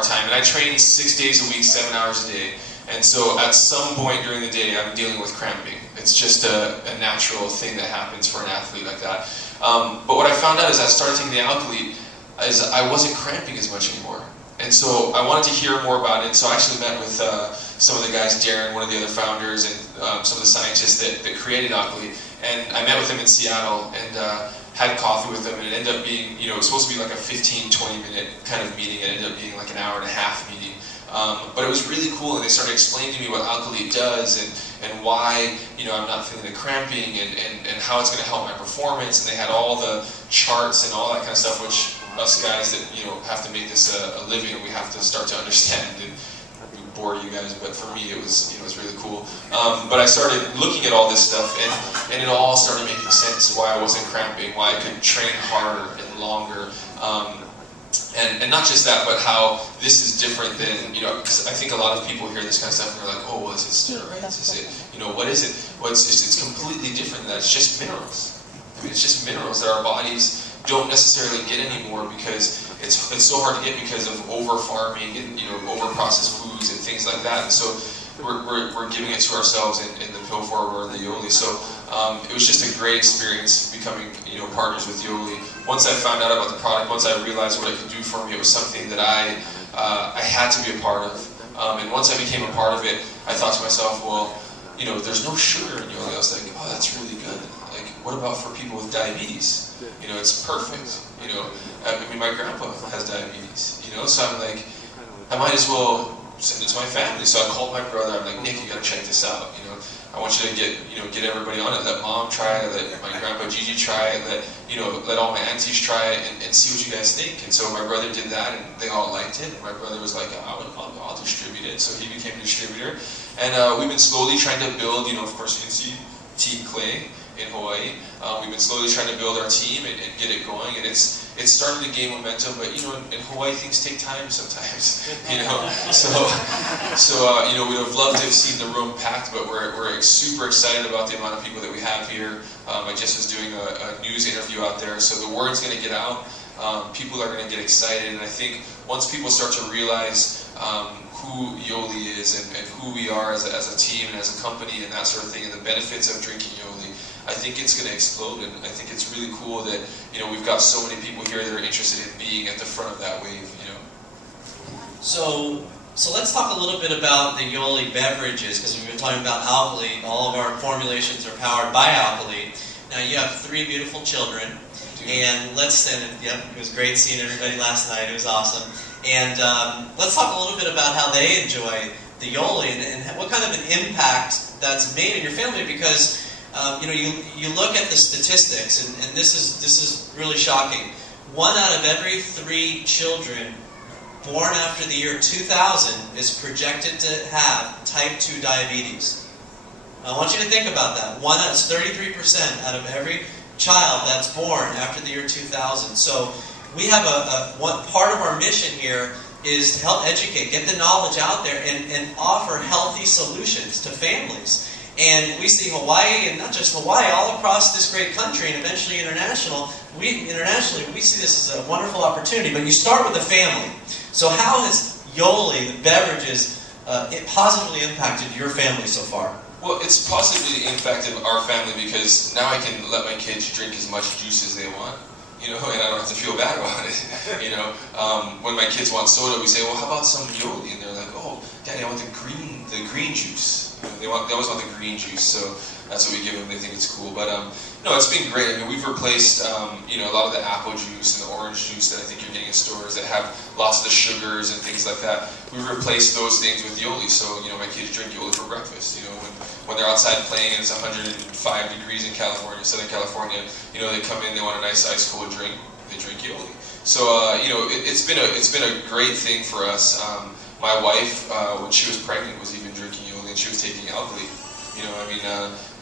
our time. And I train 6 days a week, 7 hours a day. And so at some point during the day, I'm dealing with cramping. It's just a natural thing that happens for an athlete like that. But what I found out is I started taking the Alkalite, is I wasn't cramping as much anymore. And so I wanted to hear more about it. So I actually met with some of the guys, Darren, one of the other founders, and some of the scientists that created Alkalite. And I met with them in Seattle and had coffee with them, and it ended up being, it was supposed to be like a 15, 20-minute kind of meeting. It ended up being like an hour and a half meeting. But it was really cool, and they started explaining to me what Alkalite does and why I'm not feeling the cramping and how it's going to help my performance. And they had all the charts and all that kind of stuff, which us guys that have to make this a living, we have to start to understand. And we bore you guys, but for me it was really cool. But I started looking at all this stuff, and it all started making sense. Why I wasn't cramping, why I could train harder and longer. And not just that, but how this is different than, because I think a lot of people hear this kind of stuff and they're like, oh, well, is it steroids? Is it, what is it? Well, it's completely different than that. It's just minerals. I mean, it's just minerals that our bodies don't necessarily get anymore because it's so hard to get because of over-farming and, over-processed foods and things like that. And so we're giving it to ourselves in the pill form or the Yoli. So it was just a great experience becoming partners with Yoli. Once I found out about the product, once I realized what it could do for me, it was something that I had to be a part of. And once I became a part of it, I thought to myself, well, there's no sugar in Yoli. I was like, oh, that's really good. Like, what about for people with diabetes? It's perfect. I mean, my grandpa has diabetes. So I'm like, I might as well send it to my family. So I called my brother. I'm like, Nick, you gotta check this out. I want you to get everybody on it. Let mom try it. Let my grandpa Gigi try it. Let all my aunties try it and see what you guys think. And so my brother did that, and they all liked it. And my brother was like, I'll distribute it. So he became a distributor, and we've been slowly trying to build. Of course, you can see Team Clay in Hawaii. We've been slowly trying to build our team and get it going, and it's starting to gain momentum. But in Hawaii things take time sometimes. So we'd have loved to have seen the room packed, but we're super excited about the amount of people that we have here. I just was doing a news interview out there, so the word's going to get out. People are going to get excited, and I think once people start to realize who Yoli is and who we are as a team and as a company and that sort of thing, and the benefits of drinking Yoli, I think it's going to explode. And I think it's really cool that we've got so many people here that are interested in being at the front of that wave. So let's talk a little bit about the Yoli beverages, because we've been talking about Alkalite. All of our formulations are powered by Alkalite. Now you have 3 beautiful children, and it was great seeing everybody last night. It was awesome. And let's talk a little bit about how they enjoy the Yoli and what kind of an impact that's made in your family, because you look at the statistics, and this is really shocking. 1 out of every 3 children born after the year 2000 is projected to have type 2 diabetes. Now, I want you to think about that. That's 33% out of every child that's born after the year 2000. So we have one part of our mission here is to help educate, get the knowledge out there, and offer healthy solutions to families. And we see Hawaii, and not just Hawaii, all across this great country, and eventually internationally, we see this as a wonderful opportunity. But you start with the family. So how has Yoli, the beverages, it positively impacted your family so far? Well, it's positively impacted our family because now I can let my kids drink as much juice as they want. And I don't have to feel bad about it. When my kids want soda, we say, well, how about some Yoli? And they're like, oh, Daddy, I want the green juice. They always want the green juice, so that's what we give them. They think it's cool. But no, it's been great. I mean, we've replaced a lot of the apple juice and the orange juice that I think you're getting in stores that have lots of the sugars and things like that. We've replaced those things with Yoli. So my kids drink Yoli for breakfast. When they're outside playing and it's 105 degrees in California, Southern California, they come in, they want a nice ice cold drink, they drink Yoli. So it's been a great thing for us. My wife, when she was pregnant, was even drinking Yoli, and she was taking Alkalite.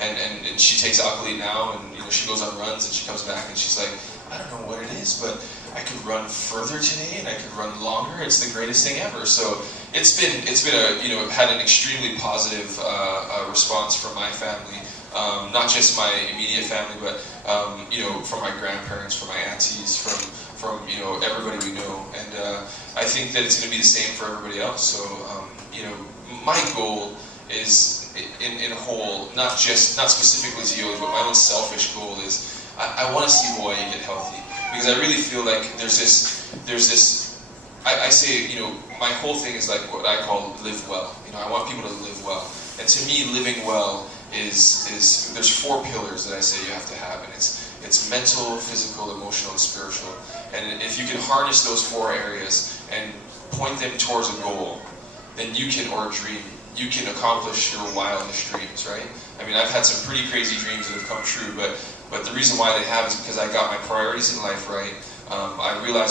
And she takes Alkalite now, and she goes on runs, and she comes back, and she's like, I don't know what it is, but I could run further today, and I could run longer. It's the greatest thing ever. So it's been had an extremely positive response from my family, not just my immediate family, but from my grandparents, from my aunties, from everybody we know, and I think that it's going to be the same for everybody else. So my goal is in whole, not specifically to Yoli, but my own selfish goal is I want to see Hawaii get healthy, because I really feel like there's this. I say my whole thing is like what I call live well. I want people to live well, and to me, living well is there's 4 pillars that I say you have to have, and it's mental, physical, emotional, and spiritual. And if you can harness those 4 areas and point them towards a goal, then or a dream, you can accomplish your wildest dreams, right? I mean, I've had some pretty crazy dreams that have come true, but the reason why they have is because I got my priorities in life right. I realized